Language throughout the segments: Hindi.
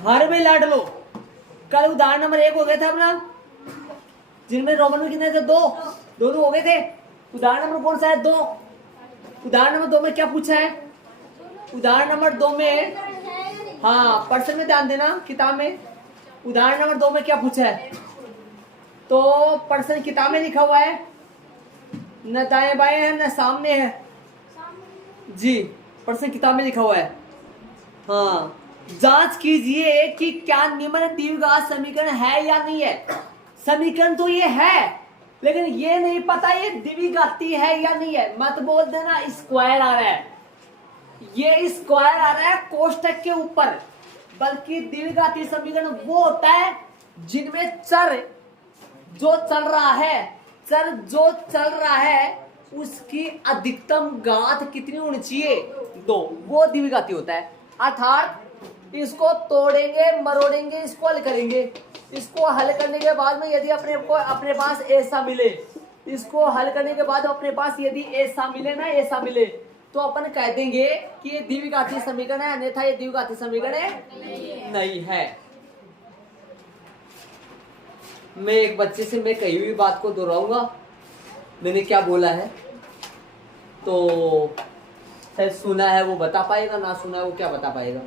हर में लड़ लो। कल उदाहरण नंबर 1 हो गया था अपना, जिनमें रोमन में कितने थे? 2, दोनों हो गए थे। उदाहरण नंबर कौन सा है? 2। उदाहरण नंबर 2 में क्या पूछा है? उदाहरण नंबर 2 में, हाँ पर्सन में ध्यान देना, किताब में। उदाहरण नंबर 2 में क्या पूछा है? तो पर्सन किताब में लिखा हुआ है, न दाएं बाएं है न सामने है जी, पर्सन किताब में लिखा हुआ है। हाँ, जांच कीजिए कि क्या निम्न द्विघात समीकरण है या नहीं है। समीकरण तो ये है, लेकिन ये नहीं पता ये द्विघाती है या नहीं है। मत बोल देना स्क्वायर आ रहा है, ये स्क्वायर आ रहा है कोष्टक के ऊपर, बल्कि द्विघाती समीकरण वो होता है जिनमें चर जो चल रहा है, चर जो चल रहा है उसकी अधिकतम घात कितनी होनी चाहिए? 2, वो द्विघाती होता है। अर्थात इसको तोड़ेंगे मरोड़ेंगे, इसको हल करेंगे। इसको हल करने के बाद में यदि अपने पास ऐसा मिले, इसको हल करने के बाद अपने पास यदि ऐसा मिले ना, ऐसा मिले, तो अपन कह देंगे कि ये द्विघाती समीकरण है, अन्यथा ये द्विघाती समीकरण नहीं है। मैं एक बच्चे से मैं कही हुई बात को दोहराऊंगा, मैंने क्या बोला है, तो शायद सुना है वो बता पाएगा, ना सुना है वो क्या बता पाएगा।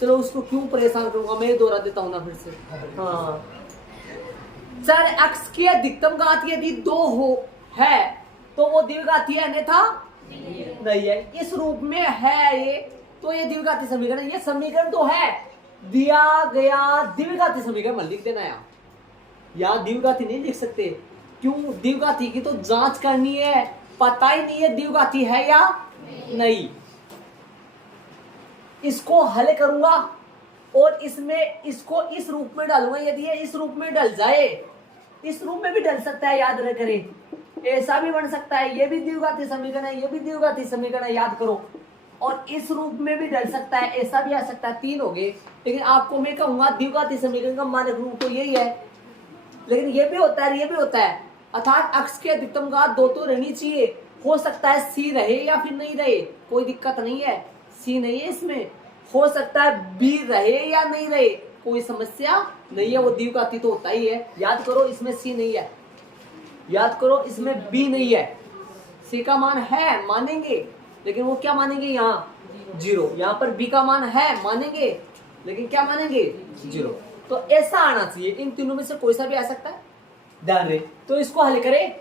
चलो उसको क्यों परेशान करूंगा, मैं दोहरा देता हूं ना फिर से। हाँ, चर x की अधिकतम घात यदि 2 हो है तो वो द्विघाती है, अन्यथा नहीं है। इस रूप में है ये, तो ये द्विघाती समीकरण, ये समीकरण तो है दिया गया द्विघाती समीकरण। लिख देना यहाँ द्विघाती नहीं लिख सकते, क्यों? द्विघाती की तो जांच करनी है, पता ही नहीं है द्विघाती है या नहीं। इसको हल करूंगा और इसमें इसको इस रूप में डालूंगा। यदि ये इस रूप में डल जाए, इस रूप में भी डल सकता है, याद करें, ऐसा भी बन सकता है, ये भी द्विघाती समीकरण है, ये भी द्विघाती समीकरण है, याद करो। और इस रूप में भी डल सकता है, ऐसा भी आ सकता है, 3 हो गए। लेकिन आपको मैं कहूंगा द्विघाती समीकरण का मानक रूप तो यही है, लेकिन ये भी होता है, ये भी होता है। अर्थात x की अधिकतम घात 2 तो रहनी चाहिए। हो सकता है c रहे या फिर नहीं रहे, कोई दिक्कत नहीं है, c नहीं है इसमें। हो सकता है b रहे या नहीं रहे, कोई समस्या नहीं है, वो द्विघाती तो होता ही है। याद करो इसमें c नहीं है, याद करो इसमें b नहीं है। c का मान है मानेंगे, लेकिन वो क्या मानेंगे? यहाँ 0। यहाँ पर b का मान है मानेंगे, लेकिन क्या मानेंगे? 0। तो ऐसा आना चाहिए, इन तीनों में से कोई सा भी आ सकता है, ध्यान रहे। तो इसको हल करें।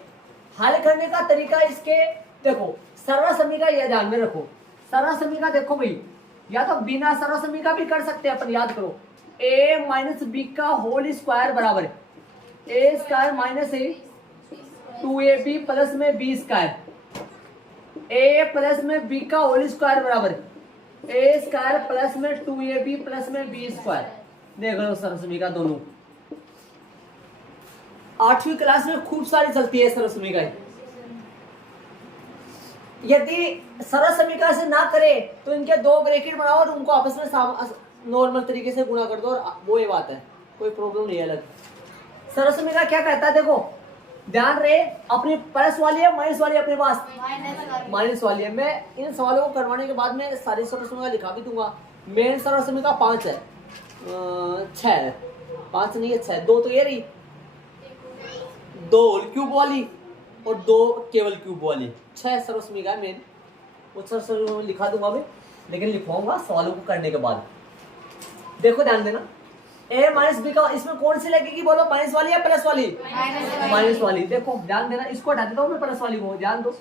हल करने का तरीका इसके देखो, सरल समीकरण यह ध्यान में रखो। सरल समीकरण देखो भाई, या तो बिना सरल समीकरण भी कर सकते हैं अपन। याद करो a माइनस बी का होल स्क्वायर बराबर है a square minus a 2ab plus में b स्क्वायर, a प्लस में b का होल स्क्वायर बराबर है a स्क्वायर प्लस में 2ab प्लस में b स्क्वायर। देख लो सरल समीकरण दोनों 8वीं क्लास में खूब सारी चलती है सरल समीकरण। यदि सरल समीकरण से ना करे तो इनके 2 ब्रैकेट बनाओ और उनको आपस में नॉर्मल तरीके से गुणा कर दो, और वो ये बात है, कोई प्रॉब्लम नहीं है अलग। सरल समीकरण क्या कहता है देखो, ध्यान रहे, अपनी प्लस वाली है माइनस वाली है अपने पास? माइनस वाली है। मैं इन सवालों को करवाने के बाद में सारी सरल समीकरण लिखा भी दूंगा। मेन सरल समीकरण 5 है, 6 है, 5 नहीं है 6, 2 तो ये रही, 2 होल क्यूब वाली और 2 केवल क्यूब वाली, 6 सरल समीकरण मेन। वो सरल समीकरण लिखा दूंगा मैं, लेकिन लिखवाऊंगा सवालों को करने के बाद। देखो ध्यान देना, a माइनस बी का इसमें कौन सी लगेगी बोलो, माइनस वाली या प्लस वाली? माइनस वाली। देखो ध्यान देना, इसको हटा देता हूँ मैं, प्लस वाली को ध्यान दो।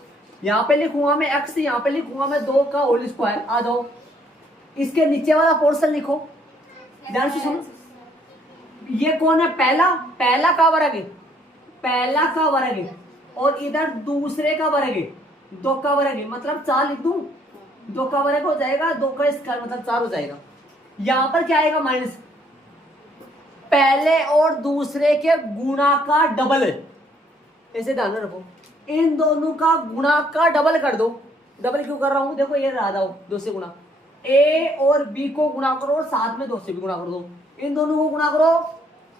यहाँ पे लिखूंगा मैं x, यहाँ पे लिखूंगा मैं 2 का होल स्क्वायर। आ जाओ, इसके नीचे वाला पोर्शन लिखो, ध्यान से सुनो। ये कौन है? पहला का वर्ग है, पहला का वर्ग है, और इधर दूसरे का वर्ग है, 2 का वर्ग है, मतलब 4 लिख दूं, 2 का वर्ग हो जाएगा, 2 का स्क्वायर मतलब 4 हो जाएगा। यहां पर क्या आएगा? माइनस, पहले और दूसरे के गुणा का डबल है, ऐसे ध्यान में रखो। इन दोनों का गुणा का डबल कर दो। डबल क्यों कर रहा हूं? देखो ये रहा था 2 से गुणा, a और b को गुणा करो, साथ में 2 से भी गुणा कर दो। इन दोनों को गुणा करो,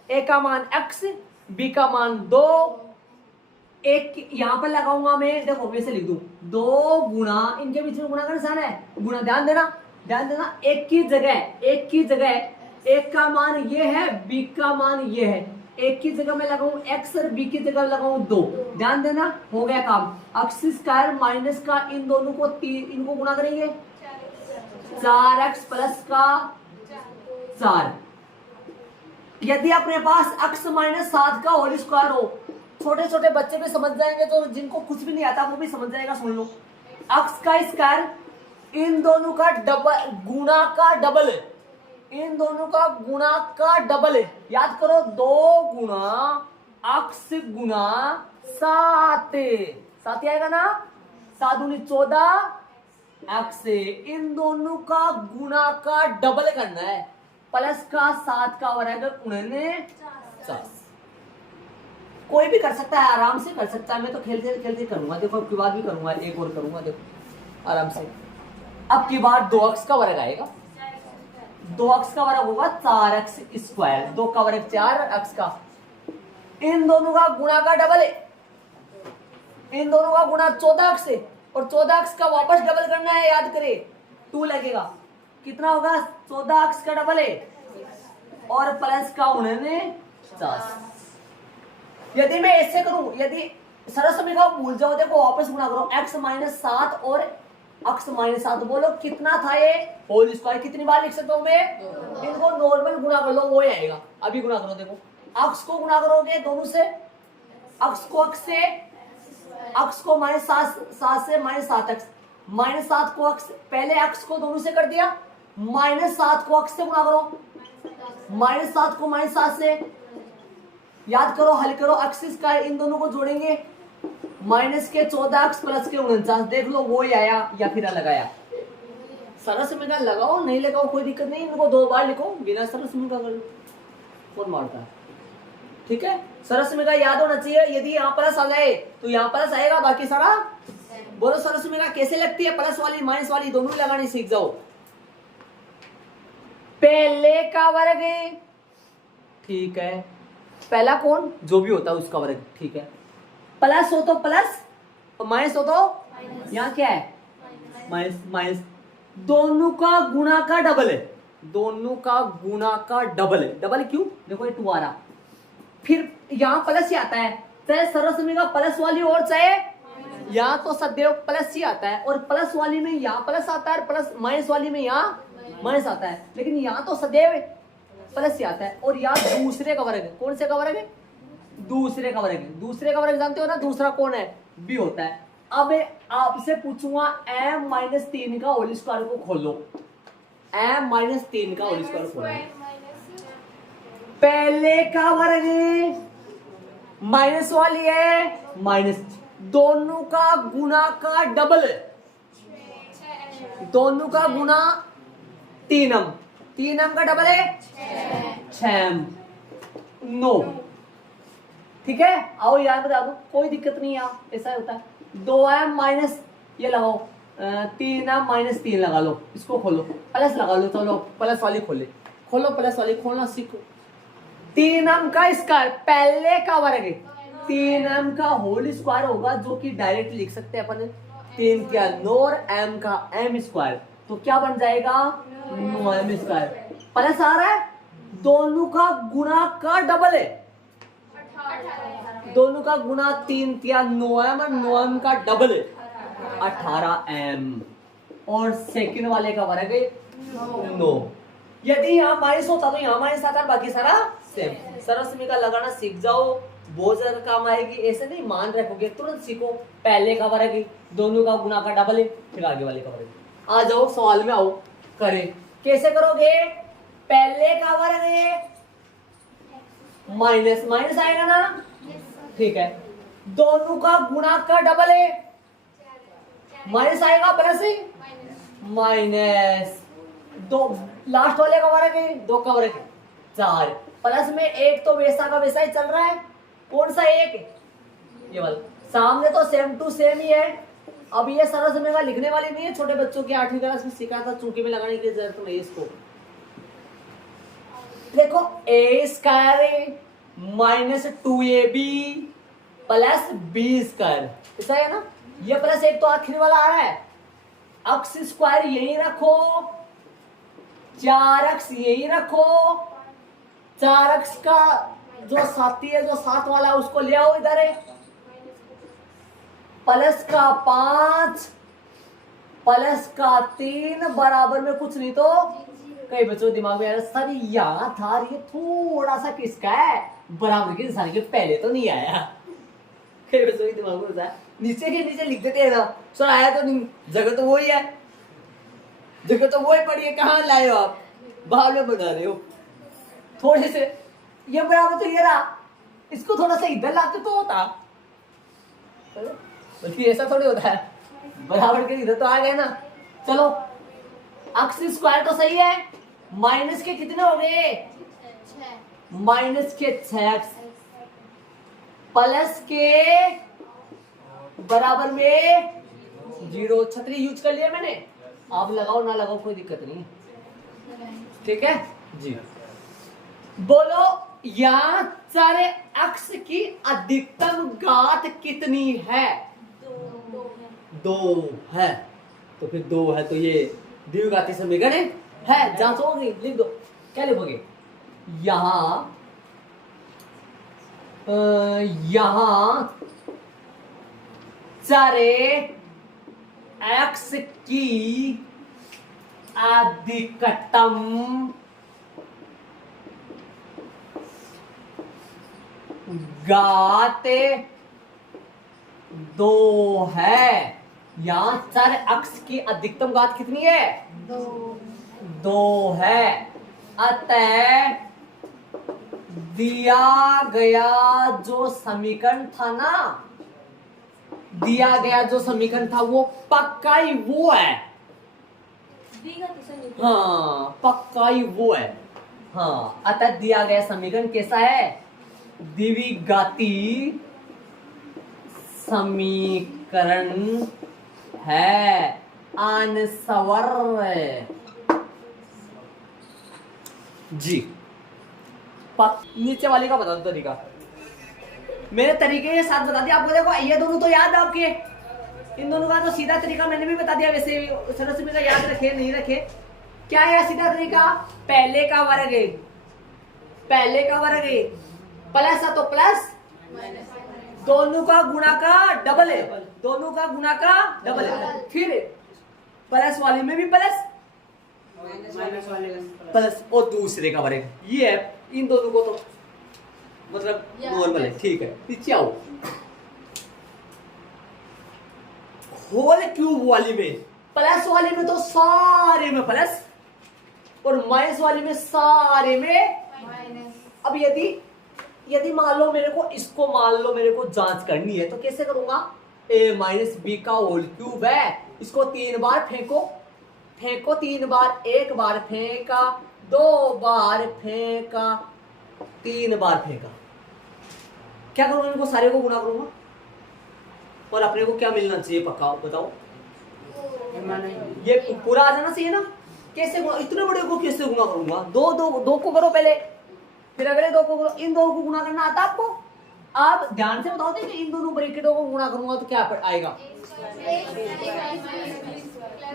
a का मान x, b का मान 2, एक यहां पर लगाऊंगा मैं, देखो वैसे लिख दूं, 2 गुणा, इनके बीच में गुणा का निशान है, गुणा। ध्यान देना, एक की जगह एक का मान ये है, बी का मान ये है, एक की जगह मैं लगाऊं x और b की जगह लगाऊं 2। ध्यान देना, हो गया काम। एक्स स्क्वायर माइनस का इन दोनों को इनको गुणा करेंगे 4x प्लस का 4। यदि अपने पास x माइनस 7 का होल स्क्वायर हो, छोटे छोटे बच्चे भी समझ जाएंगे, तो जिनको कुछ भी नहीं आता वो भी समझ जाएगा। सुन लो, x का स्क्वायर इन दोनों का डबल गुणा का डबल है, इन दोनों का गुणा का डबल है। याद करो, 2 गुणा x गुणा 7, 7 आएगा ना, 7 दूनी 14 x, इन दोनों का गुणा का डबल करना है, प्लस का 7 का वर्ग 49। कोई भी कर सकता है, आराम से कर सकता है। मैं तो खेलते खेलते करूंगा, देखो अब की बार भी करूंगा, एक और करूंगा, देखो आराम से। अब की बार 2x का वर्ग आएगा, 2x का वर्ग होगा 4x स्क्वायर, 2 का वर्ग 4 x का, इन दोनों का गुणा का डबल है, इन दोनों का गुणा 14x है, और 14x का वापस डबल करना है, याद करे 2 लगेगा। कितना होगा, 14x का डबल है और प्लस का 49। यदि मैं ऐसे करूं, यदि सरल समीकरण भूल जाओ, देखो वापस गुणा करो, x माइनस 7 और x माइनस 7, बोलो कितना था ये, होल स्क्वायर। कितनी बार लिख सकता हूं मैं, इनको नॉर्मल गुणा कर लो, वो ही आएगा। अभी गुणा करो, देखो x को गुणा करोगे दोनों से, x को x से, x को माइनस 7 से माइनस 7x, माइनस 7 को x, पहले x को दोनों से कर दिया, माइनस 7 को x से गुणा करो, माइनस 7 को माइनस 7 से, याद करो, हल करो, x स्क्वायर इन दोनों को जोड़ेंगे, माइनस के 14x प्लस के 49, देख लो वो ही आया या फिर लगाया। सरल समीकरण लगाओ, नहीं लगाओ कोई दिक्कत नहीं, इनको 2 बार लिखो, बिना सरल समीकरण कर लो, कौन मारता है। ठीक है, सरल समीकरण याद होना चाहिए। यदि यहाँ प्लस आ जाए तो यहाँ प्लस आएगा, बाकी सारा बोलो सरल समीकरण कैसे लगती है, प्लस वाली माइनस वाली दोनों लगानी सीख जाओ। पहले का वर्ग है, ठीक है, पहला कौन, जो भी होता है उसका वर्ग, ठीक है। प्लस हो तो प्लस, माइनस हो तो यहाँ क्या है, माइनस। माइनस दोनों का गुणा का डबल है, दोनों का गुणा का डबल है। डबल क्यों, देखो ये 2 आ रहा, फिर यहाँ प्लस ही आता है, चाहे सरल समीकरण प्लस वाली और चाहे यहाँ तो सदैव प्लस ही आता है, और प्लस वाली में यहाँ प्लस आता है, प्लस माइनस वाली में यहाँ माइनस आता है, लेकिन यहाँ तो सदैव प्लस ही आता है। और यहाँ दूसरे का वर्ग है, कौन से का वर्ग है, दूसरे का वर्ग है। दूसरे का वर्ग जानते हो ना, दूसरा कौन है, b होता है। अब आपसे पूछूंगा m-3 का होल स्क्वायर को खोलो, m-3 का होल स्क्वायर खोलो। पहले का वर्ग माइनस वाली है, माइनस, दोनों का गुणा का डबल है, दोनों का गुणा 3m, 3m का डबल है 6m, 9। ठीक है, आओ याद बता दो, कोई दिक्कत नहीं है, ऐसा होता है। 2m माइनस ये लगाओ, 3m माइनस 3 लगा लो, इसको खोलो, प्लस लगा लो, चलो प्लस वाली खोले, खोलो प्लस वाली, खोलना सीखो। 3m का स्क्वायर पहले का वर्ग है, 3m का होल स्क्वायर होगा, जो कि डायरेक्ट लिख सकते हैं अपन, 3 क्या 9 और m का m स्क्वायर, तो क्या बन जाएगा 9m स्क्वायर। प्लस आ रहा है, दोनों का गुणा का डबल है, दोनों का गुणा 3 क्या 9m और 9m का डबल है 18m, और सेकंड वाले का वर्ग है 9। यदि यहाँ माइनस होता तो यहाँ माइनस आता, बाकी सारा सेम। सरल समीकरण लगाना सीख जाओ, बहुत ज्यादा काम आएगी, ऐसे नहीं मान रखोगे, तुरंत सीखो। पहले का वर्ग है, दोनों का गुणा का डबल है, फिर आगे वाले का वर्ग। आ जाओ सवाल में आओ, करें कैसे करोगे, पहले का वर्ग है माइनस, माइनस आएगा ना, ठीक है, दोनों का गुणा का डबल है, माइनस आएगा, प्लस है माइनस, 2 लास्ट वाले का वर्ग है, 2 का वर्ग 4, प्लस में 1 तो वैसा का वैसा ही चल रहा है, कौन सा 1, ये वाला, सामने तो सेम टू सेम ही है। अब ये सरल समीकरण लिखने वाली नहीं है, छोटे बच्चों की 8वीं क्लास में सिखा था, चूंकि में लगाने की जरूरत नहीं है इसको। देखो a square minus 2ab plus b square, ऐसा है ना, ये प्लस 1 तो आखिरी वाला आ रहा है, x स्क्वायर यही रखो, 4x यही रखो, 4x का जो साथी है, जो साथ वाला उसको ले आओ इधर है, प्लस का 5 प्लस का 3 बराबर में कुछ नहीं तो कई बच्चों दिमाग में सर यहाँ था, ये थोड़ा सा किसका है, बराबर के निशान के पहले तो नहीं आया। कई बच्चों के दिमाग में होता है नीचे के नीचे लिख देते हैं ना, सर आया तो नहीं, जगह तो वही है, जगह तो वही पड़ी है, कहाँ लाए हो आप, बाहर में बना रहे हो। थोड़े से ये बराबर तो ये रहा, इसको थोड़ा सा इधर लाते तो होता, बल्कि ऐसा थोड़ी होता है, बराबर के इधर तो आ गए ना। चलो एक्स स्क्वायर तो सही है, माइनस के कितने हो गए, माइनस के 6x प्लस के बराबर में 0। छतरी यूज कर लिया मैंने, आप लगाओ ना लगाओ कोई दिक्कत नहीं, ठीक है जी। बोलो यहाँ 4x की अधिकतम घात कितनी है, 2 है, तो फिर 2 है तो ये द्विघाती समीकरण है, जांचोगे लिख दो, क्या लिखोगे, यहाँ यहाँ 4x की अधिकतम घात 2 है। यहाँ 4x की अधिकतम घात कितनी है, 2 है। अतः दिया गया जो समीकरण था ना, दिया गया जो समीकरण था वो पक्का ही वो है, हाँ पक्का ही वो है, हाँ। अतः दिया गया समीकरण कैसा है, द्विघाती समीकरण है, आंसर जी। नीचे वाले का बता दो तरीका, मेरे तरीके के साथ बता दिया आपको। देखो ये दोनों तो याद आपके, इन दोनों का तो सीधा तरीका मैंने भी बता दिया, वैसे सरस्वती का याद रखे नहीं रखे। क्या है सीधा तरीका, पहले का वर्ग है, पहले का वर्ग है, प्लस है तो प्लस, दोनों का गुणा का डबल है, दोनों का गुणा का डबल है, फिर प्लस वाले में भी प्लस, माइनस वाले में प्लस, और दूसरे का वर्ग, ये है। इन दोनों को तो मतलब नॉर्मल है, ठीक है। नीचे आओ, होल क्यूब वाली में, प्लस वाली में तो सारे में प्लस, और माइनस वाली में सारे में माइनस। अब यदि मान लो मेरे को इसको, मान लो मेरे को जांच करनी है तो कैसे करूंगा, a माइनस बी का होल क्यूब है, इसको 3 बार फेंको, फेंको 3 बार, 1 बार फेंका, 2 बार फेंका, 3 बार फेंका। क्या करूंगा, इनको सारे को गुणा करूंगा, और अपने को क्या मिलना चाहिए पक्का बताओ, ये पूरा आ जाना चाहिए ना। कैसे गुणा, इतने बड़े को कैसे गुणा करूंगा, दो को करो पहले, फिर अगले 2 को करो। इन 2 को गुणा करना आता आपको, आप ध्यान से बताओ कि इन दोनों ब्रैकेटों को गुणा करूंगा तो क्या आएगा,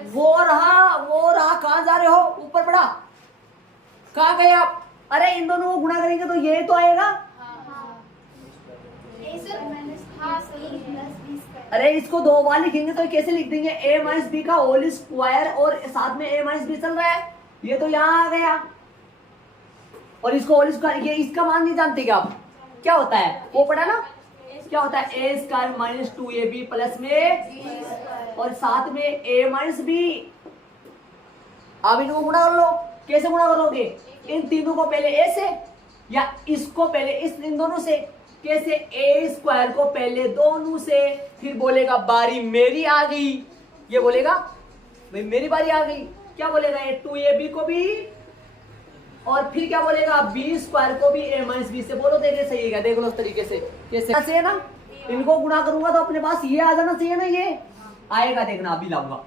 वो रहा। कहां जा रहे हो, ऊपर बढ़ा, कहां गए आप, अरे इन दोनों को गुणा करेंगे तो ये तो आएगा, अरे इसको 2 बार लिखेंगे तो कैसे लिख देंगे, a माइनस बी का होल स्क्वायर, और साथ में a माइनस बी चल रहा है, ये तो यहाँ आ गया, और इसको होल स्क्वायर, ये इसका मान नहीं जानते क्या आप, क्या होता है वो पढ़ा ना, क्या होता है a square minus 2ab plus में, और साथ में a माइनस बी। अब इनको गुणा कर लो, कैसे गुणा करोगे, इन तीनों को पहले a से, या इसको पहले इन दोनों से, कैसे, a स्क्वायर को पहले दोनों से, फिर बोलेगा बारी मेरी आ गई, ये बोलेगा भाई मेरी बारी आ गई, क्या बोलेगा ये 2ab को भी, और फिर क्या बोलेगा b स्क्वायर को भी a माइनस बी से। बोलो देखे सही है, देख लो उस तरीके से, कैसे है ना, इनको गुणा करूंगा तो अपने पास ये आ जाना चाहिए ना, ये आएगा, देखना अभी लाऊंगा।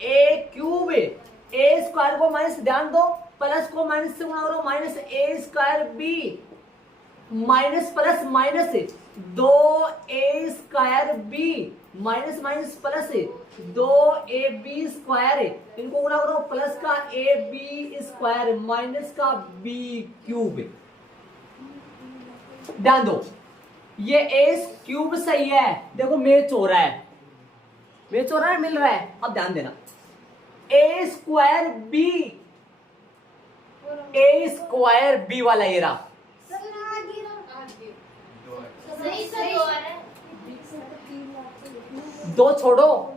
a क्यूब, a स्क्वायर को माइनस, ध्यान दो प्लस को माइनस से गुणा करो, minus a square b, minus plus minus 2a square b, minus minus plus 2ab² इनको गुना करो प्लस का ab² माइनस का b³। ध्यान दो ये a³ सही है, देखो मैच हो रहा है, मैच हो रहा है, मिल रहा है। अब ध्यान देना a²b वाला ये रहा, दो छोड़ो,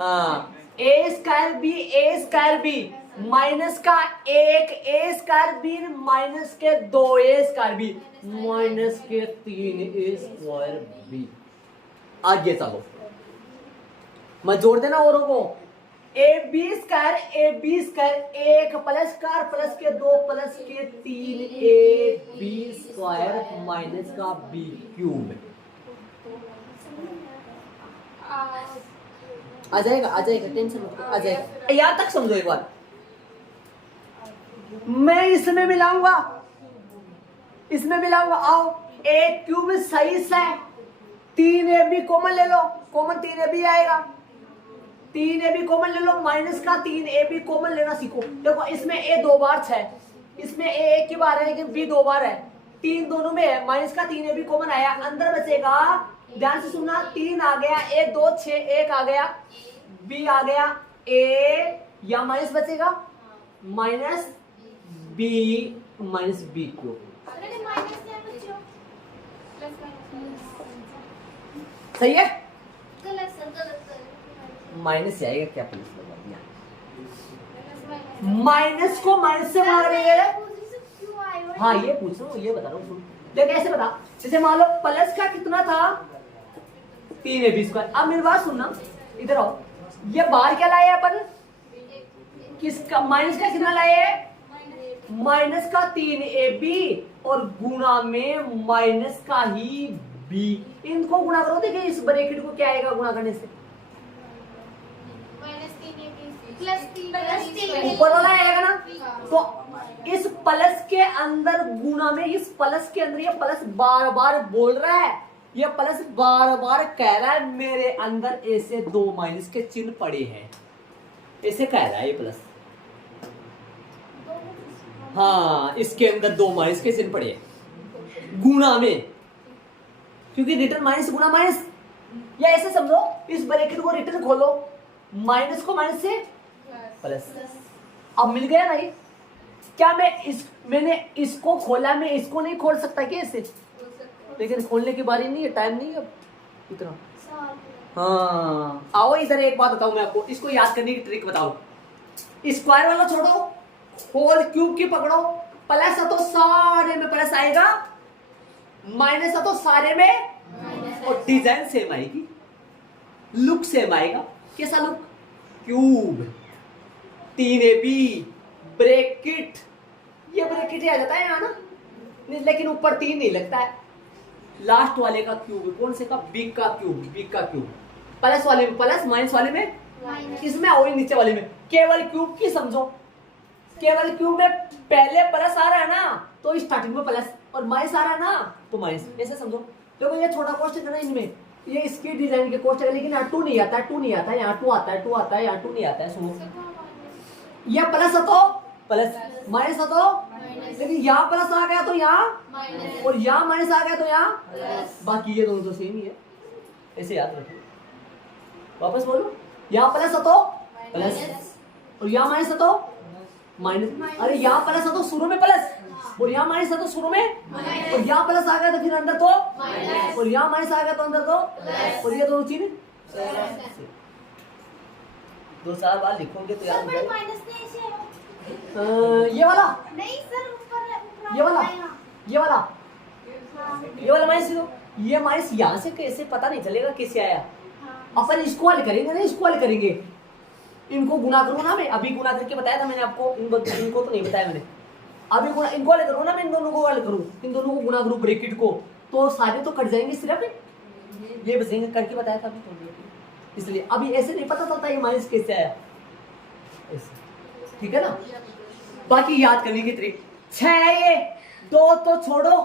हाँ a²b माइनस का 1 a² माइनस के 2 a² माइनस के 3 a²b। आगे चलो मत जोड़ देना औरों को। ab² 1 प्लस कार प्लस के 2 प्लस के 3 ab² माइनस का b³ आ जाएगा टेंशन मत आ जाएगा। यहां तक समझो एक बार, मैं इसमें मिलाऊंगा आओ a³ सही से 3ab कॉमन ले लो, कॉमन 3ab आएगा, 3ab कॉमन ले लो, माइनस का 3ab कॉमन लेना सीखो। देखो इसमें a 2 बार है, इसमें a 1 ही बार है लेकिन b 2 बार है, 3 दोनों में है, माइनस का 3ab कॉमन आया, अंदर बचेगा, ध्यान से सुनना, 3 आ गया, 1 2 6 1 आ गया, b आ गया, a या माइनस बचेगा माइनस b माइनस b³। सही है, माइनस आएगा क्या प्लस लगा, माइनस को माइनस से भाग देंगे। हाँ ये पूछ रहा हूँ, ये बता रहा हूँ, देख ऐसे बता, जैसे मान लो प्लस का कितना था 3ab²। अब मेरी बात सुनना, इधर आओ, ये बाहर क्या लाए अपन, किसका माइनस का कितना लाए, माइनस का 3ab और गुणा में माइनस का ही b। इनको गुणा करो, देखिए इस ब्रैकेट को क्या आएगा गुणा करने से, ऊपर वाला आएगा ना। तो इस प्लस के अंदर गुणा में, इस प्लस के अंदर ये प्लस बार बार बोल रहा है, ये प्लस बार बार कह रहा है मेरे अंदर ऐसे 2 माइनस के चिन्ह पड़े हैं, ऐसे कह रहा है ये प्लस, हाँ इसके अंदर 2 माइनस के चिन्ह पड़े हैं गुणा में, क्योंकि रिटर्न माइनस गुणा माइनस, या ऐसे समझो इस ब्रैकेट को रिटर्न खोलो, माइनस को माइनस से प्लस। अब मिल गया ना ये, क्या मैंने इसको खोला, मैं इसको नहीं खोल सकता क्या इससे, लेकिन खोलने की बारी नहीं है, टाइम नहीं है इतना। हाँ आओ इधर एक बात बताऊं मैं आपको, इसको याद करने की ट्रिक बताओ, स्क्वायर वाला छोड़ो, होल क्यूब की पकड़ो, प्लस है तो सारे में प्लस आएगा, माइनस है तो सारे में, और डिजाइन सेम आएगी, लुक सेम आएगा। कैसा लुक, क्यूब 3ab ब्रैकेट, ये ब्रैकेट ही आ जाता है यहाँ ना, लेकिन ऊपर 3 नहीं लगता है, लास्ट वाले का क्यूब, कौन से का, b का क्यूब, प्लस वाले में प्लस, माइनस वाले में इसमें और नीचे वाले में, केवल क्यूब की समझो, केवल क्यूब में पहले प्लस आ रहा है ना तो स्टार्टिंग में प्लस, और माइनस आ रहा है ना तो माइनस, ऐसे समझो। देखो ये छोटा क्वेश्चन है ना, इनमें ये इसकी डिजाइन के क्वेश्चन है, लेकिन यहाँ 2 नहीं आता है, 2 नहीं आता है, यहाँ 2 आता है, 2 आता है, यहाँ 2 नहीं आता है। सुनो ये प्लस है तो प्लस, माइनस है तो, लेकिन यहाँ प्लस आ गया तो यहाँ, और यहाँ माइनस आ गया तो यहाँ, बाकी ये दोनों तो सेम ही है, ऐसे याद रखो। वापस बोलो, यहाँ प्लस है तो प्लस, और यहाँ माइनस है तो माइनस, अरे यहाँ प्लस है तो शुरू में प्लस, और यहाँ माइनस है तो शुरू में, और यहाँ प्लस आ गया तो फिर अंदर तो, और यहाँ माइनस आ गया तो अंदर तो, और ये दोनों चीज 2-4 बार लिखोगे तो याद हो जाएगा। ये वाला नहीं सर, ऊपर ये वाला माइनस, ये माइनस यहाँ से कैसे पता नहीं चलेगा कैसे आया, अपन इसको हल करेंगे ना, इसको हल करेंगे, इनको गुना करूँ ना, मैं अभी गुना करके बताया था मैंने आपको, इनको तो नहीं बताया मैंने, अभी गुना इनको हल करूँ ना, मैं इन दोनों को हल करूँ, इन दोनों को गुना करूँ ब्रैकेट को, तो सारे तो कट जाएंगे, सिर्फ ये बचेंगे, करके बताया था अभी, इसलिए अभी ऐसे नहीं पता चलता ये माइनस कैसे आया, ठीक है ना। बाकी याद करने की ट्रिक 6 ये 2 तो छोड़ो,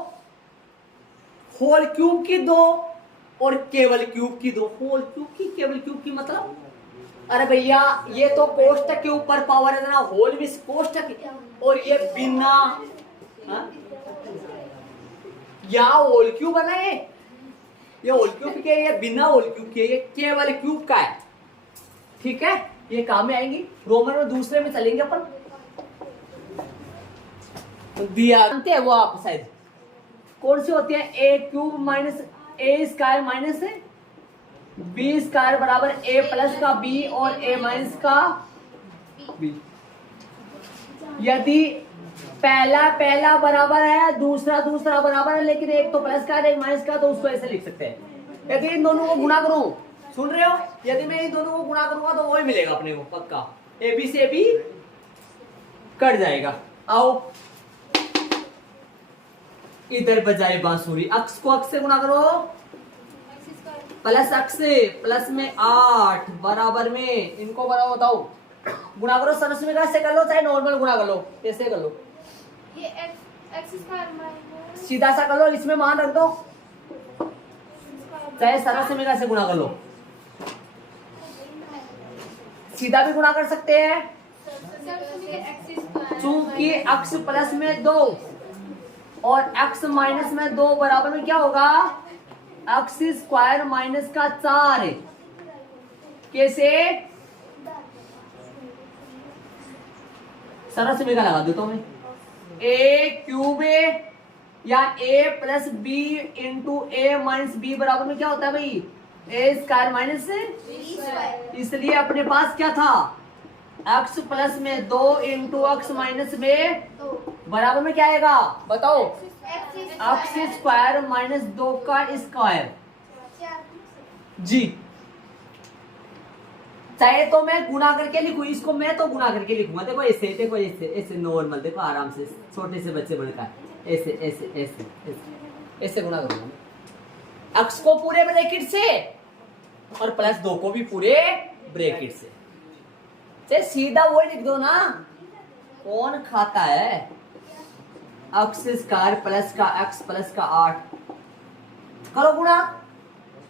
होल क्यूब की 2 और केवल क्यूब की दो, होल क्यूब की, केवल क्यूब की मतलब, अरे भैया ये तो कोष्टक के ऊपर पावर है ना, होल भी कोष्टक, और ये बिना, हाँ? यहाँ होल क्यूब बना ये होल क्यूब के, ये बिना होल क्यूब के, ये केवल क्यूब का है, ठीक है। ये काम में आएंगी, रोमन में दूसरे में चलेंगे अपन। दिया जानते हैं वो आप शायद, कौन सी होती है, ए क्यूब माइनस ए स्क्वायर माइनस बी स्क्वायर बराबर ए प्लस का बी और ए माइनस का बी। यदि पहला पहला बराबर है, दूसरा दूसरा बराबर है, लेकिन एक तो प्लस का है एक माइनस का, तो उसको ऐसे लिख सकते हैं। यदि इन दोनों को गुणा करूं, सुन रहे हो, यदि मैं इन दोनों को गुणा करूंगा तो वही मिलेगा अपने को पक्का, ए बी से बी कट जाएगा। आओ इधर बजाए बांसुरी, अक्स को अक्स से गुणा करो, प्लस अक्स से, प्लस में 8 बराबर में, इनको बराबर बताओ, गुणा करो सरस्वती से कर लो, चाहे नॉर्मल गुणा कर लो, ऐसे कर लो, ये एक्स स्क्वायर माइनस सीधा सा कर लो, इसमें मान रख दो, चाहे सरस्वती से गुणा कर लो, सीधा भी गुणा कर सकते हैं, चूंकि अक्स प्लस में 2 और एक्स माइनस में 2 बराबर में क्या होगा, एक्स स्क्वायर माइनस का 4। कैसे, सरस में लगा देता हूं मैं, ए क्यूब ए या ए प्लस बी इंटू ए माइनस बी बराबर में क्या होता है भाई, ए स्क्वायर माइनस, इसलिए अपने पास क्या था, एक्स प्लस में 2 इंटू एक्स माइनस में बराबर में क्या आएगा बताओ, एक्स स्क्वायर माइनस 2 का स्क्वायर जी। चाहे तो मैं गुणा करके लिखूं इसको, मैं तो गुणा करके लिखूंगा, देखो ऐसे देखो, ऐसे ऐसे नॉर्मल, देखो आराम से, छोटे से बच्चे बनकर ऐसे ऐसे ऐसे ऐसे ऐसे गुणा करूंगा, एक्स को पूरे ब्रैकेट से और प्लस 2 को भी पूरे ब्रैकेट से, चाहे सीधा वो लिख दो ना, कौन खाता है, एक्स स्क्वायर प्लस का एक्स प्लस का 8 करो गुणा,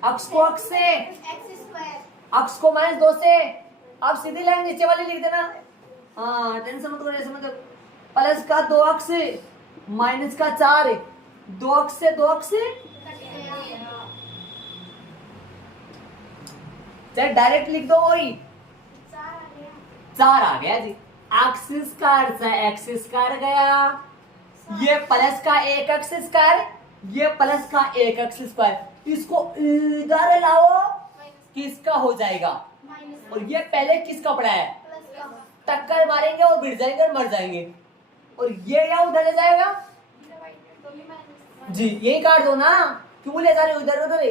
एक्स को एक्स से, एक्स को माइनस 2 से, आप सीधी लाइन नीचे वाली लिख देना, हाँ टेंशन मत करो, ऐसे मतलब प्लस का 2 एक्स माइनस का 4, 2 एक्स से 2 एक्स चाहे डायरेक्ट लिख दो, वही 4 आ गया जी, एक्स स्क्वायर से एक्स स्क्वायर गया, ये प्लस का 1 एक्स स्क्वायर, ये प्लस का 1 एक्स स्क्वायर, इसको इधर लाओ किसका हो जाएगा, और ये पहले किसका पड़ा है, टक्कर मारेंगे और गिर जाएंगे और मर जाएंगे, और ये या उधर ले जाएगा जी, यही काट दो ना, क्यों ले जा रहे हो इधर उधर,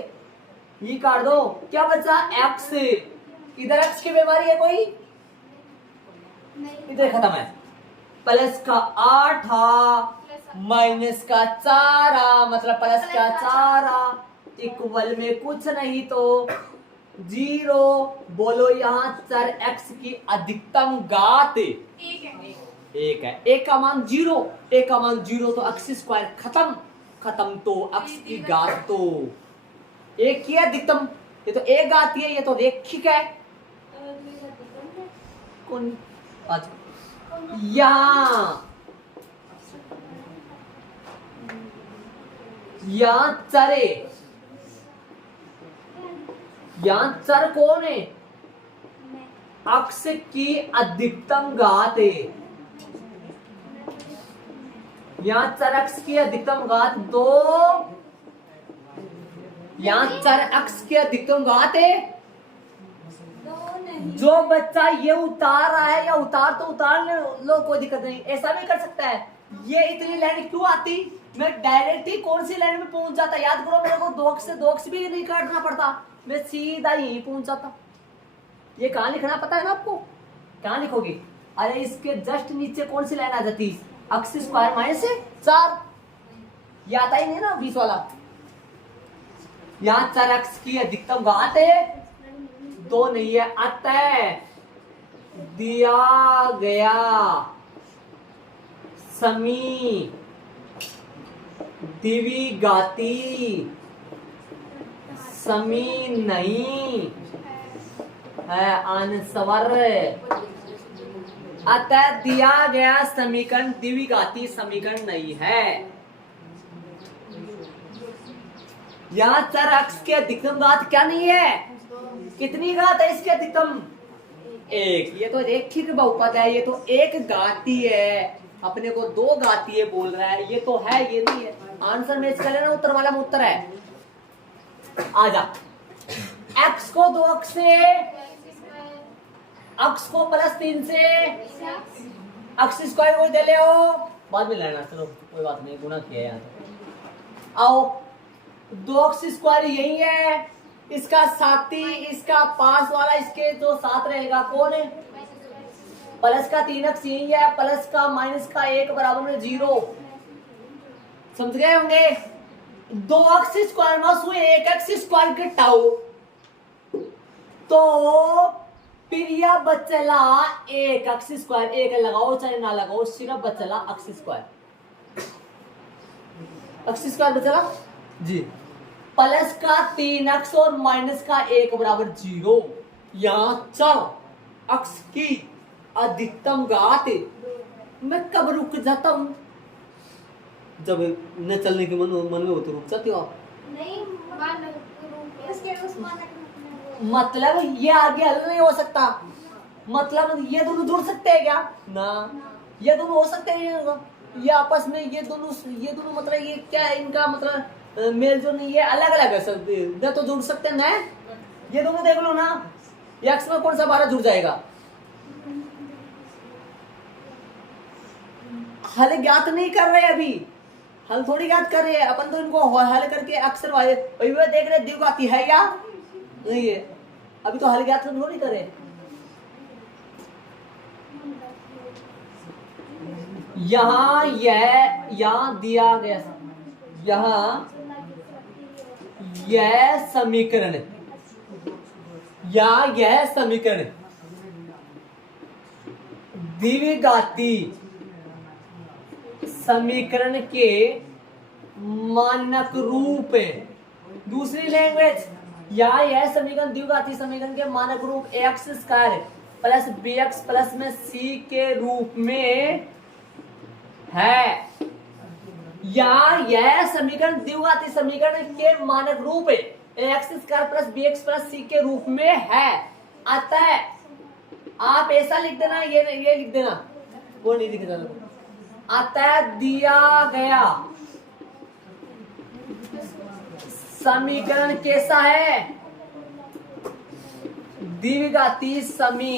ये काट दो, क्या बचा एक्स, इधर एक्स की बीमारी है कोई, इधर खत्म है, प्लस का 8 माइनस का 4 मतलब प्लस का 4 इक्वल में कुछ नहीं तो 0। बोलो यहाँ चर x की अधिकतम घात 1 है, एक का मान 0, एक का मान 0 तो एक्स स्क्वायर खत्म, खत्म तो एक्स की घात तो 1 की अधिकतम, ये तो एक घात है, ये तो रैखिक है, कौन आज यहाँ चरे, यहाँ चर कौन है, अक्ष की अधिकतम घात है, यहाँ चर अक्ष की अधिकतम घात 2, यहाँ चर अक्ष की अधिकतम घात है, जो बच्चा ये उतार रहा है या उतार तो उतार लो, कोई दिक्कत नहीं, ऐसा भी कर सकता है, ये इतनी लाइन क्यों आती, मैं डायरेक्ट ही कौन सी लाइन में पहुंच जाता, याद करो मेरे को 2 अक्ष से 2 अक्ष भी नहीं काटना पड़ता, मैं सीधा यहीं पहुंच जाता। ये कहाँ लिखना पता है ना आपको, कहाँ लिखोगे, अरे इसके जस्ट नीचे कौन सी लाइन आ जाती, एक्स स्क्वायर माइनस 4, ये आता ही नहीं ना 20 वाला, यहाँ 4 अक्ष की अधिकतम घात है 2 नहीं है, अतः दिया गया समी द्विघाती समी नहीं है आंसर। अतः दिया गया समीकरण द्विघाती समीकरण नहीं है। यहाँ चर अक्ष के अधिकतम घात क्या नहीं है? कितनी घात है इसके अधिकतम? एक। ये तो रेखिक बहुपद है, ये तो एक घाती है, अपने को दो घातीय बोल रहा है, ये तो है, ये नहीं है। आंसर मैच कर लेना, उत्तर वाला में उत्तर है। आजा, x को 2 अक्ष से, अक्ष को +3 से, अक्ष स्क्वायर को दे ले हो, बाद में लेना, चलो कोई बात नहीं, गुना किया यहाँ तो। आओ, 2 अक्ष स्क्वायर यही है, इसका साथी, इसका पास वाला, इसके जो साथ रहेगा कौन है? प्लस का 3 अक्ष यही है, प्लस का माइनस का 1 बराबर में 0। समझ गए होंगे? 2 अक्ष स्क्वायर मास हुए 1 अक्ष स्क्वायर के टाउ, तो फिर यह बचला 1 अक्ष स्क्वायर। 1 लगाओ चाहे ना लगाओ, सिर्फ बचला अक्ष स्क्वायर। अक्ष स्क्वायर बचला जी। प्लस का 3 अक्ष और माइनस का 1 बराबर 0। यहां चर अक्ष की अधिकतम घात मैं कब रुक जाता हूं? जब न चलने के मन में हो तो रुक जाते हो आप। नहीं, मतलब ये आगे हल नहीं हो सकता, मतलब ये दोनों जुड़ सकते हैं क्या? ना, ये दोनों हो सकते हैं ये आपस में, ये दोनों मतलब ये क्या है इनका मतलब मेल जो नहीं, ये अलग अलग है सब, न तो जुड़ सकते हैं ना। ये दोनों देख लो ना, एक्स में कौन सा 12 जुड़ जाएगा? हल ज्ञात नहीं कर रहे अभी, हल थोड़ी ज्ञात कर रहे हैं अपन, तो इनको हल करके अक्सर वाले देख रहे द्विघाती है या नहीं है, अभी तो हल ज्ञात थोड़ी करे। यहां दिया गया, यहां यह समीकरण या यह समीकरण द्विघाती समीकरण के मानक रूप है। दूसरी लैंग्वेज, यह समीकरण द्विघाती समीकरण के मानक रूप x square plus B X plus में सी के रूप में है। यह समीकरण द्विघाती समीकरण के मानक रूप है, X square plus B X plus C के रूप में है। अतः आप ऐसा लिख देना, ये लिख देना, वो नहीं लिख देना। अतः दिया गया समीकरण कैसा है? द्विघाती समी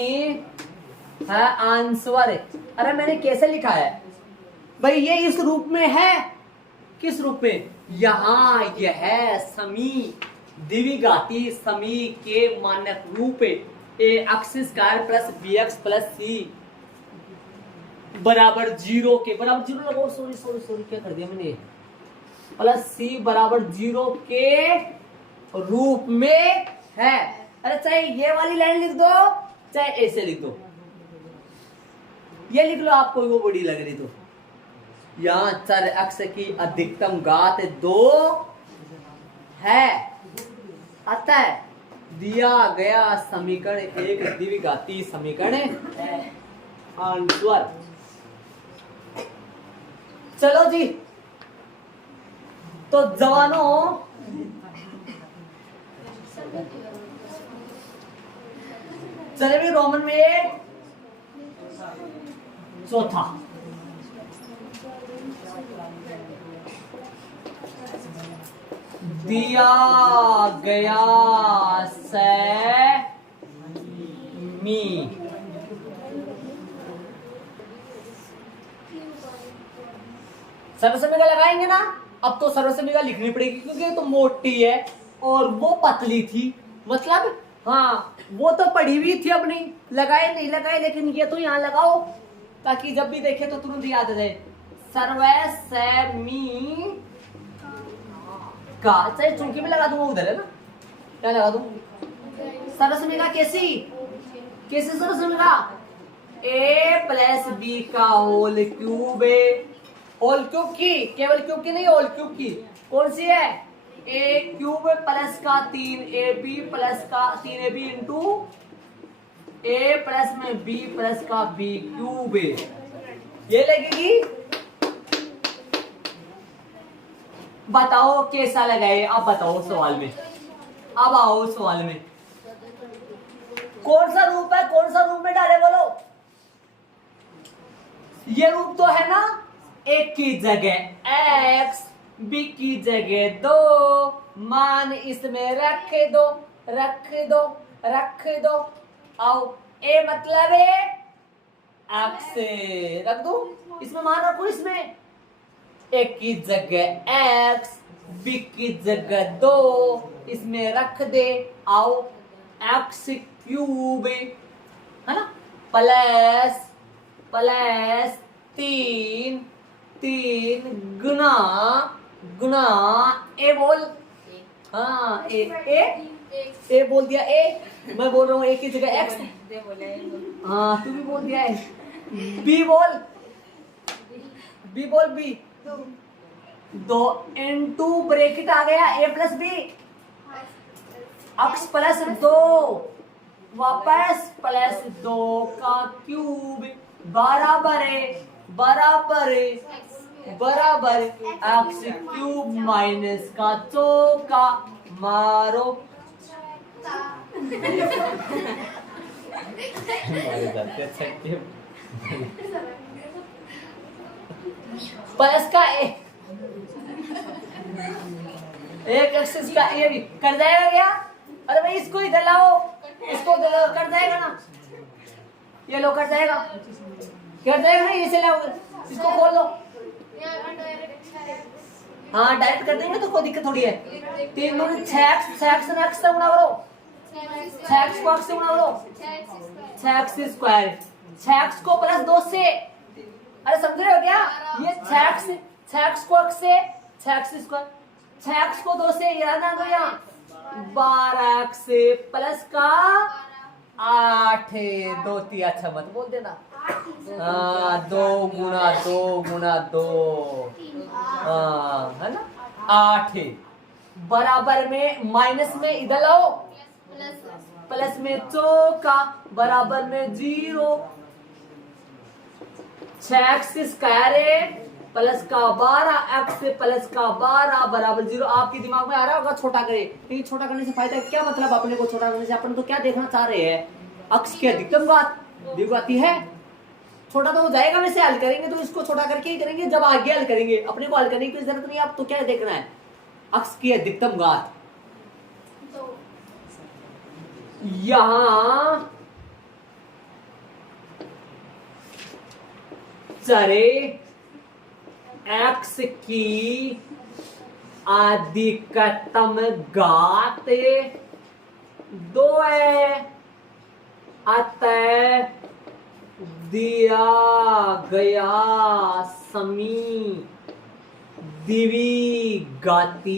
है आंसर। अरे मैंने कैसे लिखा है भाई? ये इस रूप में है। किस रूप में? यहां यह समी द्विघाती समी के मानक रूप है, A X square plus B X plus C बराबर 0 के, बराबर 0 लगाओ, सॉरी क्या कर दिया मैंने, प्लस सी बराबर 0 के रूप में है। अरे चाहे ये वाली लाइन लिख दो, चाहे ऐसे लिख दो, ये लिख लो, आपको वो बड़ी लग रही तो। यहां चर अक्ष की अधिकतम घात 2 है। अतः दिया गया समीकरण एक द्विघाती समीकरण है। आंसर। चलो जी, तो जवानों चले भी रोमन में चौथा, दिया गया सेमी, सर्वसमीका लगाएंगे ना। अब तो सर्वसमीका लिखनी पड़ेगी क्योंकि तो मोटी है और वो पतली थी, मतलब हाँ वो तो पढ़ी हुई थी अपनी, लगाए नहीं लगाए, लेकिन ये तो यहाँ लगाओ ताकि जब भी देखे तो तुरंत याद आ जाए। सर्वसमी का, चाहे चुंकी में लगा दूंगा उधर है ना, क्या लगा दूं? सर्वसमीका कैसी सर्वसमीका? a प्लस बी का होल क्यूब है। होल क्यूब की, केवल क्यूब की नहीं, होल क्यूब की। कौन सी है? ए क्यूब प्लस का 3ab प्लस का 3ab इंटू ए प्लस में बी प्लस का बी क्यूब ये लगेगी। बताओ कैसा लगा है, अब बताओ सवाल में, अब आओ सवाल में कौन सा रूप है, कौन सा रूप में डाले बोलो। ये रूप तो है ना, एक की जगह x b की जगह 2 मान इसमें रख दो रख दो रख दो। आओ a मतलब है x रख दो, इसमें मान रखो, इसमें एक की जगह x b की जगह 2 इसमें रख दे। आओ x क्यूब है ना प्लस प्लस 3 गुना गुना ए बोल, हाँ ए बोल दिया, ए मैं बोल रहा हूँ, ए की जगह एक्स, हाँ तू भी बोल दिया है। बी बोल, बी बोल, बी 2 इंटू ब्रैकेट आ गया ए प्लस बी एक्स प्लस 2 वापस प्लस 2 का क्यूब बराबर है बराबर एक्स क्यूब माइनस का चौका मारो। प्लस का एक एक्सिस का ये भी कर जाएगा क्या? अरे भाई इसको इधर लाओ, इसको कर जाएगा ना, ये लो कर जाएगा, कर जाएगा ना, इसे लाओ, इसको खोल लो। हाँ डायरेक्ट कर देंगे तो कोई दिक्कत थोड़ी है। 3 दूनी 6x, 6x में x से गुणा करो, 6x को x से गुणा करो, 6x स्क्वायर, 6x को प्लस 2 से, अरे समझ रहे हो क्या? ये 6x को x से 6x स्क्वायर, 6x को 2 से, याद ना दो यहाँ 12x प्लस का 8 2 3 अच्छा मत बोल देना, हाँ 2 गुना 2 हाँ है ना 8 बराबर में माइनस में इधर लाओ, प्लस में चौका बराबर में 0, 6x स्क्वायर है प्लस का 12x प्लस का 12 बराबर 0। आपके दिमाग में आ रहा होगा छोटा करे, लेकिन छोटा करने से फायदा क्या, मतलब अपने को छोटा करने से अपन तो क्या देखना चाह रहे हैं, अक्ष की अधिकतम घात द्विघाती है, छोटा तो हो जाएगा, वैसे हल करेंगे तो इसको छोटा करके ही करेंगे, जब आगे हल करेंगे अपने को हल करने की जरूरत नहीं। आप तो क्या देखना है, अक्ष की अधिकतम घात। यहां चरे x की अधिकतम घात 2 है, अतः दिया गया समी द्विघाती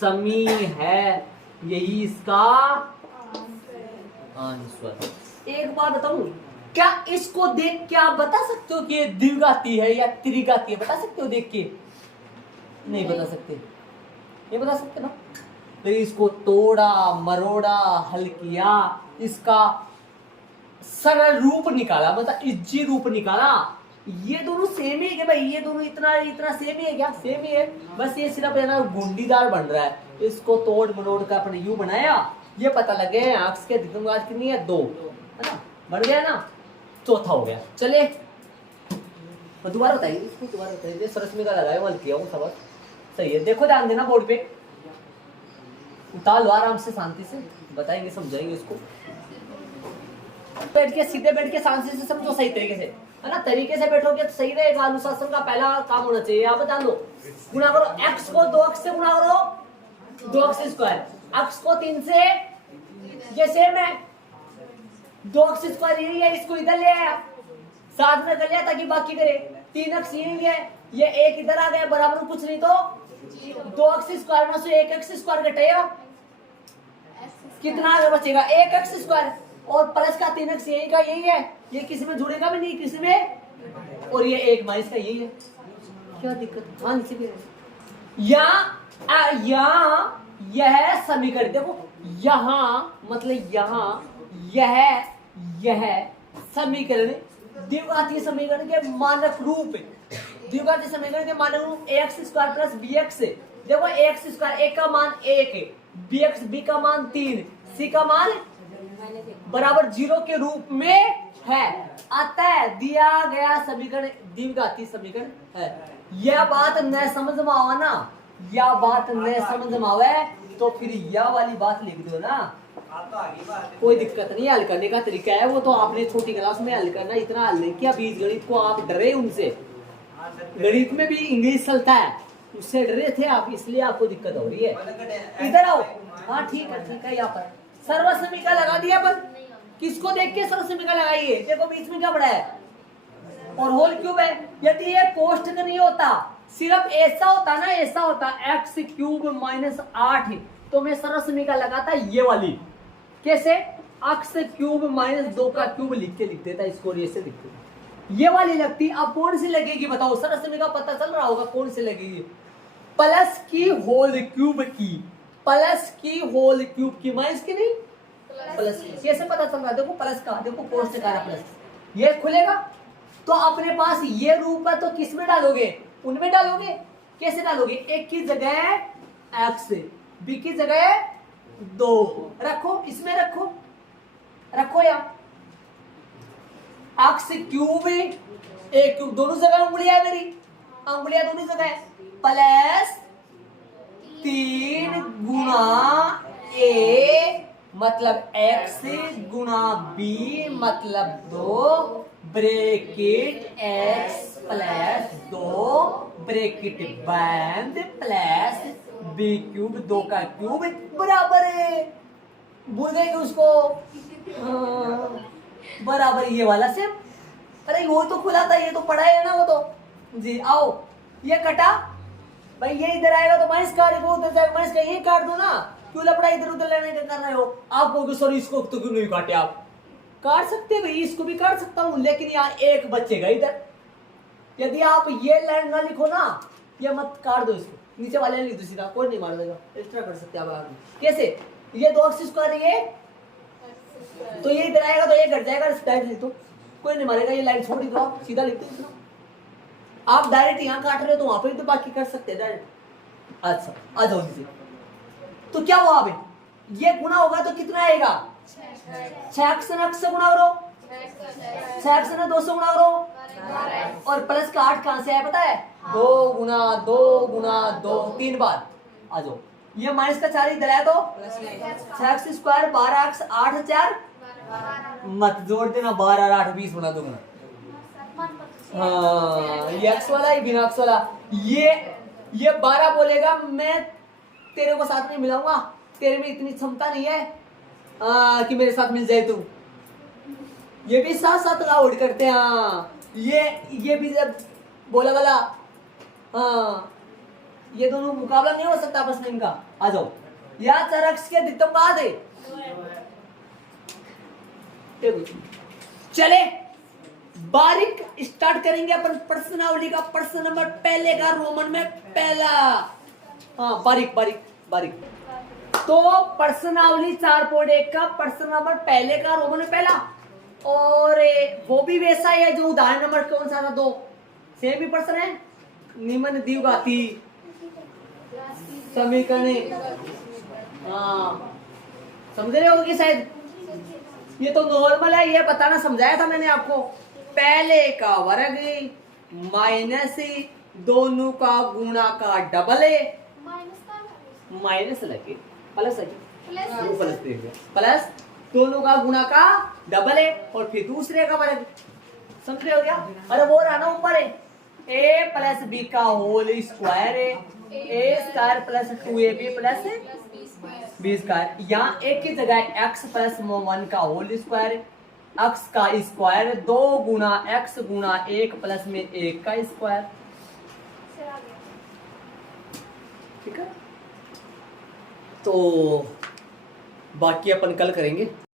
समी है, यही इसका आंसर। एक बात बताऊं, क्या इसको देख के आप बता सकते हो कि ये द्विघाती है या त्रिघाती है? बता सकते हो देख के? नहीं बता सकते, ये बता सकते ना। तो इसको तोड़ा मरोड़ा हल किया, इसका सरल रूप निकाला, मतलब इज्जी रूप निकाला। ये दोनों सेम ही है भाई, ये दोनों इतना इतना सेम ही है क्या? सेम ही है, बस ये सिर्फ है ना गुंडीदार बन रहा है। इसको तोड़ मरोड़ का अपने यू बनाया, ये पता लगे अक्ष के अधिकतम घात कितनी है 2, है ना, बढ़ गया ना, चौथा हो गया। चले दोबारा बताइए, इसको दोबारा बताइए, सरस्मी का लगाया वाल किया हूँ सबक सही है। देखो ध्यान देना बोर्ड पे, उतार लो आराम से, शांति से बताएंगे, समझाएंगे इसको। बैठ के सीधे बैठ के शांति से समझो, सही तरीके से, है ना, तरीके से बैठोगे तो सही रहेगा। अनुशासन का पहला काम होना चाहिए। आप बता दो, गुणा करो x को 2x से गुणा करो 2x स्क्वायर, x को 3 से, ये सेम है 2x स्क्वायर यही है, इसको इधर ले आया, साथ में कर लिया ताकि बाकी करे, 3x यही है, ये एक इधर आ गया बराबर कुछ नहीं तो 2x स्क्वायर में से 1x स्क्वायर घटेगा, कितना आगे बचेगा 1x स्क्वायर, और प्लस का 3x यही का यही है, ये किसी में जुड़ेगा भी नहीं किसी में, और ये 1 माइनस का यही है। क्या दिक्कत? हाँ नीचे भी यहाँ यह समीकरण देखो, यहाँ मतलब यहाँ यह समीकरण द्विघातीय समीकरण के मानक रूप, द्विघातीय समीकरण के मानक रूप x square plus B x. देखो एक्स स्क्वायर ए का मान 1, बी का मान 3, सी का मान बराबर 0 के रूप में है, अतः दिया गया समीकरण द्विघातीय समीकरण है। यह बात न समझ में आवा ना, यह बात न समझ में आवे तो फिर यह वाली बात लिख दो ना, कोई दिक्कत नहीं। हल करने का तरीका है वो तो आपने छोटी क्लास में हल करना, इतना हल नहीं किया। बीज गणित को आप डरे उनसे, गणित में भी इंग्लिश चलता है, उससे डरे थे आप, इसलिए आपको दिक्कत हो रही है। इधर आओ। हाँ ठीक है यहाँ पर सर्वसमीका लगा दिया, पर किसको देख के सर्वसमीका लगाइए। देखो बीच में क्या पड़ा है और होल क्यूब है। यदि ये कोष्ठक नहीं होता, सिर्फ ऐसा होता ना, ऐसा होता एक्स क्यूब माइनस 8, तो मैं सर्वसमीका लगाता ये वाली। कैसे? एक्स क्यूब माइनस 2 का क्यूब लिख देता इसको, ऐसे लिखते ये वाली लगती। अब कौन सी लगेगी बताओ? सर्वसमीका पता चल रहा होगा कौन सी लगेगी? प्लस की होल क्यूब की, प्लस की होल क्यूब की, माइनस की नहीं, प्लस की। कैसे पता चल रहा है? देखो प्लस का, देखो कोष्ठक का प्लस, ये खुलेगा तो अपने पास ये रूप है, तो किस में डालोगे? उनमें डालोगे। कैसे डालोगे? एक की जगह एक्स, बी की जगह 2 रखो, इसमें रखो या एक्स क्यूब ए क्यूब, दोनों जगह उंगलियां मेरी, उंगलियां दोनों जगह, प्लस 3 गुना ए मतलब x गुना b मतलब 2 ब्रैकेट x प्लस 2 ब्रैकेट बंद प्लस b क्यूब 2 का क्यूब बराबर है, भूल गए उसको? बराबर ये वाला सेम। अरे वो तो खुला था, ये तो पढ़ा है ना वो तो जी। आओ ये कटा भाई, ये इधर आएगा तो माइनस का, वो उधर जाएगा माइनस का, ये काट दो ना, क्यों लपड़ा इधर उधर लेने का कर रहे हो? आप कहोगे सर इसको तो क्यों नहीं काटे? आप काट सकते भाई, इसको भी काट सकता हूं, लेकिन यहाँ एक बचेगा इधर। यदि आप ये लाइन ना लिखो ना, ये मत काट दो, इसको नीचे वाले लिख दो सीधा, कोई नहीं मार देगा, एक्स्ट्रा कर सकते आप आगे। कैसे? ये 2x स्क्वायर ये, तो ये इधर आएगा तो ये घट जाएगा, डायरेक्ट लिख दो, कोई नहीं मारेगा। ये लाइन छोड़ दो, आप सीधा लिख दो। आप डायरेक्ट यहाँ काट रहे हो तो वहां पर तो बाकी कर सकते हैं डायरेक्ट। अच्छा आ जाओ नीचे। तो क्या हुआ? अब ये गुना होगा तो कितना आएगा? 6x से गुना करो, 6x ने 2 से गुना करो, और प्लस का 8 कहां से आया पता है? 2 गुना 2 3 बार। आ जाओ, ये माइनस का 4 इधर आया तो 6x स्क्वायर 12x 8 4 मत जोड़ देना, 12 और 8 20 बना दूंगा। हाँ ये एक्स वाला ही बिना एक्स वाला, ये 12 बोलेगा, मैं तेरे को साथ में मिलाऊंगा, तेरे में इतनी क्षमता नहीं है कि मेरे साथ मिल जाए तू। ये भी साथ साथ आउट करते हैं। हाँ ये भी जब बोला वाला, हाँ ये दोनों मुकाबला नहीं हो सकता आपस में इनका। आ जाओ, या 4x के अधिकतम बाद है। चले बारीक स्टार्ट करेंगे अपन प्रश्नावली का। प्रश्न नंबर पहले का रोमन में पहला, हाँ बारीक। तो प्रश्नावली 4.1 का प्रश्न नंबर पहले का रोमन में पहला, और वो भी वैसा ही है जो उदाहरण नंबर कौन सा था? 2 सेम ही प्रश्न है। निम्न द्विघाती समीकरण, हाँ समझ रहे होगे शायद। ये तो नॉर्मल है, ये बताना समझाया था मैंने आपको। पहले का वर्ग माइनस दोनों का गुणा का डबल है, माइनस लगे प्लस प्लस दोनों का गुणा का डबल है, और फिर दूसरे का वर्ग। समझ रहे हो क्या? अरे वो रहा ना ऊपर है, a प्लस बी का होल स्क्वायर है, a square plus 2ab plus b square. यहाँ एक की जगह x प्लस 1 का होल स्क्वायर, x का स्क्वायर 2 गुना x गुना 1 प्लस में 1 का स्क्वायर। ठीक है, तो बाकी अपन कल करेंगे।